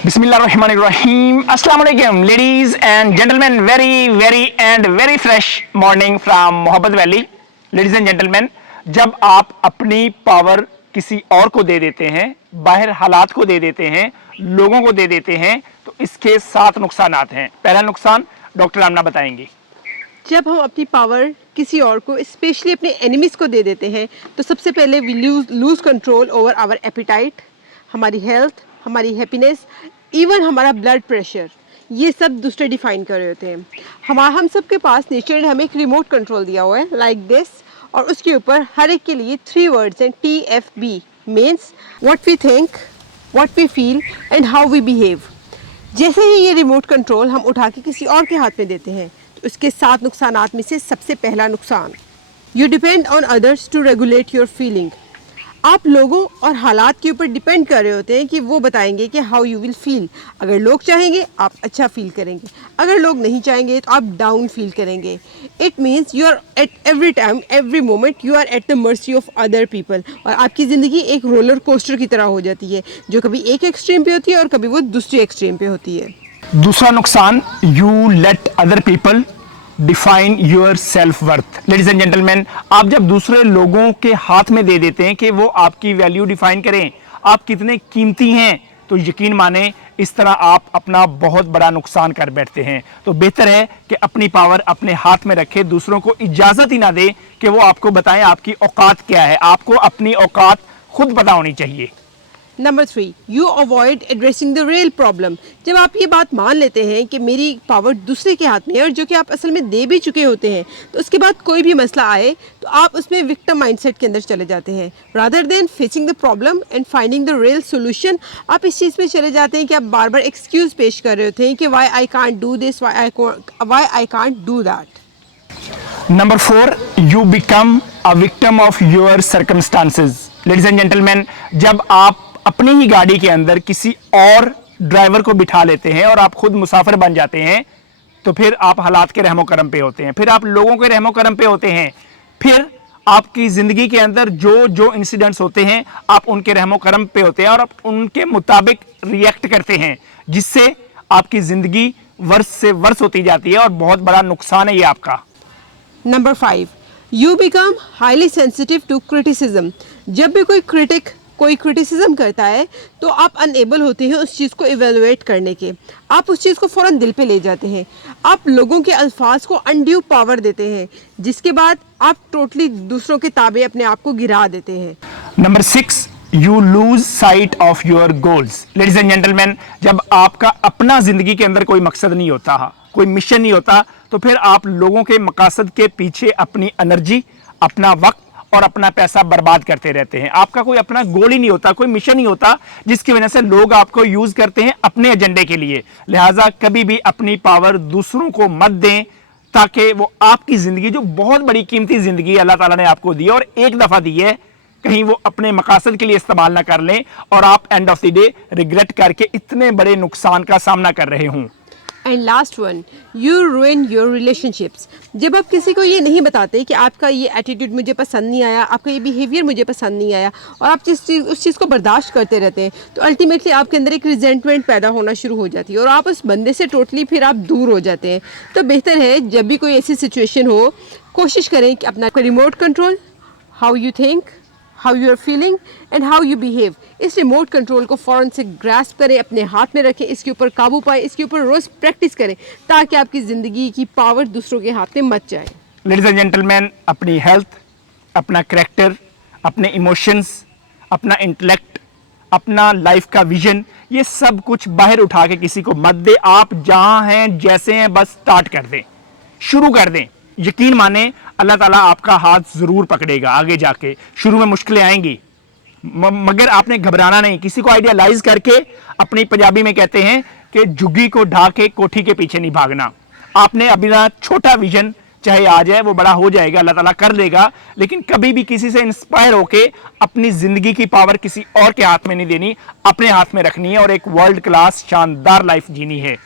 बिस्मिल्लाहिर्रहमानिर्रहीम। अस्सलाम वालेकुम ladies and gentleman, very fresh morning from मोहब्बत वैली। लेडीज एंड जेंटलमैन, जब आप अपनी पावर किसी और को दे देते हैं, बाहर हालात को दे देते हैं, लोगों को दे देते हैं, तो इसके 7 नुकसानात हैं। पहला नुकसान डॉक्टर आमना बताएंगी। जब हम अपनी पावर किसी और को, स्पेशली अपने एनिमीज को दे देते हैं, तो सबसे पहले we lose control over our appetite, हमारी हेल्थ, हमारी हैप्पीनेस, इवन हमारा ब्लड प्रेशर, ये सब दूसरे डिफाइन कर रहे होते हैं। हम सब के पास नेचर ने हमें एक रिमोट कंट्रोल दिया हुआ है लाइक दिस, और उसके ऊपर हर एक के लिए 3 वर्ड्स हैं। TFB means what we think, what we feel and how we behave. जैसे ही ये रिमोट कंट्रोल हम उठा के किसी और के हाथ में देते हैं, तो उसके 7 नुकसानात में से सबसे पहला नुकसान, you depend on others to regulate your feeling. आप लोगों और हालात के ऊपर डिपेंड कर रहे होते हैं कि वो बताएंगे कि हाउ यू विल फील। अगर लोग चाहेंगे आप अच्छा फील करेंगे, अगर लोग नहीं चाहेंगे तो आप डाउन फील करेंगे। It means you are at every time, every moment you are at the mercy of other people. और आपकी ज़िंदगी एक रोलर कोस्टर की तरह हो जाती है, जो कभी एक एक्सट्रीम पे होती है और कभी वो दूसरी एक्सट्रीम पे होती है। दूसरा नुकसान, you let other people define your self worth. Ladies and gentleman, आप जब दूसरे लोगों के हाथ में दे देते हैं कि वो आपकी वैल्यू डिफाइन करें, आप कितने कीमती हैं, तो यकीन माने इस तरह आप अपना बहुत बड़ा नुकसान कर बैठते हैं। तो बेहतर है कि अपनी पावर अपने हाथ में रखें, दूसरों को इजाजत ही ना दें कि वो आपको बताएं आपकी औकात क्या है। आपको अपनी औकात खुद पता होनी चाहिए। Number 3, you avoid addressing the real problem. जब आप ये बात मान लेते हैं कि मेरी पावर दूसरे के हाथ में है, और जो कि आप असल में दे भी चुके होते हैं, तो उसके बाद कोई भी मसला आए तो आप उसमें विक्टिम माइंडसेट के अंदर चले जाते हैं। Rather than facing the problem and finding the real solution, आप इस चीज़ में चले जाते हैं कि आप बार बार एक्सक्यूज़ पेश कर रहे होते हैं कि why I can't do this, why I can't do that. Number 4, you become a victim of your circumstances. Ladies and gentleman, जब आप अपनी ही गाड़ी के अंदर किसी और ड्राइवर को बिठा लेते हैं और आप खुद मुसाफिर बन जाते हैं, तो फिर आप हालात के रहमो करम पे होते हैं, फिर आप लोगों के रहमो करम पे होते हैं, फिर आपकी जिंदगी के अंदर जो जो इंसिडेंट्स होते हैं आप उनके रहमो करम पे होते हैं और आप उनके मुताबिक रिएक्ट करते हैं, जिससे आपकी जिंदगी वर्ष से वर्ष होती जाती है और बहुत बड़ा नुकसान है ये आपका। Number 5, you become highly sensitive to criticism. जब भी कोई क्रिटिसिज्म करता है, तो आप अनएबल होते हैं उस चीज़ को इवेलुएट करने के। आप उस चीज़ को फ़ौरन दिल पे ले जाते हैं। आप लोगों के अल्फाज को अनड्यू पावर देते हैं, जिसके बाद आप टोटली दूसरों के ताबे अपने आप को गिरा देते हैं। Number 6, you lose sight of your goals. Ladies and gentleman, जब आपका अपना जिंदगी के अंदर कोई मकसद नहीं होता, कोई मिशन नहीं होता, तो फिर आप लोगों के मकासद के पीछे अपनी एनर्जी, अपना वक्त और अपना पैसा बर्बाद करते रहते हैं। आपका कोई अपना गोल ही नहीं होता, कोई मिशन नहीं होता, जिसकी वजह से लोग आपको यूज करते हैं अपने एजेंडे के लिए। लिहाजा कभी भी अपनी पावर दूसरों को मत दें, ताकि वो आपकी जिंदगी, जो बहुत बड़ी कीमती जिंदगी अल्लाह ताला ने आपको दी है और एक दफा दी है, कहीं वो अपने मकासद के लिए इस्तेमाल ना कर लें और आप end of the day regret करके इतने बड़े नुकसान का सामना कर रहे हों। And last one, you रूइन your relationships. जब आप किसी को ये नहीं बताते कि आपका ये एटीट्यूड मुझे पसंद नहीं आया, आपका ये बिहेवियर मुझे पसंद नहीं आया, और आप उस चीज़ को बर्दाश्त करते रहते हैं, तो अल्टीमेटली आपके अंदर एक रिजेंटमेंट पैदा होना शुरू हो जाती है और आप उस बंदे से टोटली फिर आप दूर हो जाते हैं। तो बेहतर है जब भी कोई ऐसी सिचुएशन हो, कोशिश करें कि अपना remote control, how you think, how you are feeling and how you behave, इस रिमोट कंट्रोल को फ़ौरन से ग्रास्प करें, अपने हाथ में रखें, इसके ऊपर काबू पाएं, इसके ऊपर रोज़ प्रैक्टिस करें, ताकि आपकी ज़िंदगी की पावर दूसरों के हाथ में मत जाए। लेडीज एंड जेंटलमैन, अपनी हेल्थ, अपना करैक्टर, अपने इमोशंस, अपना इंटेलेक्ट, अपना लाइफ का विजन, ये सब कुछ बाहर उठा के किसी को मत दे। आप जहां हैं, जैसे हैं, बस स्टार्ट कर दें, शुरू कर दें। यकीन माने अल्लाह ताला आपका हाथ जरूर पकड़ेगा आगे जाके। शुरू में मुश्किलें आएंगी, मगर आपने घबराना नहीं। किसी को आइडियलाइज करके, अपनी पंजाबी में कहते हैं कि झुग्गी को ढाके कोठी के पीछे नहीं भागना। आपने अभी छोटा विजन चाहे आ जाए, वो बड़ा हो जाएगा, अल्लाह ताला कर देगा, लेकिन कभी भी किसी से इंस्पायर होके अपनी जिंदगी की पावर किसी और के हाथ में नहीं देनी, अपने हाथ में रखनी है और एक वर्ल्ड क्लास शानदार लाइफ जीनी है।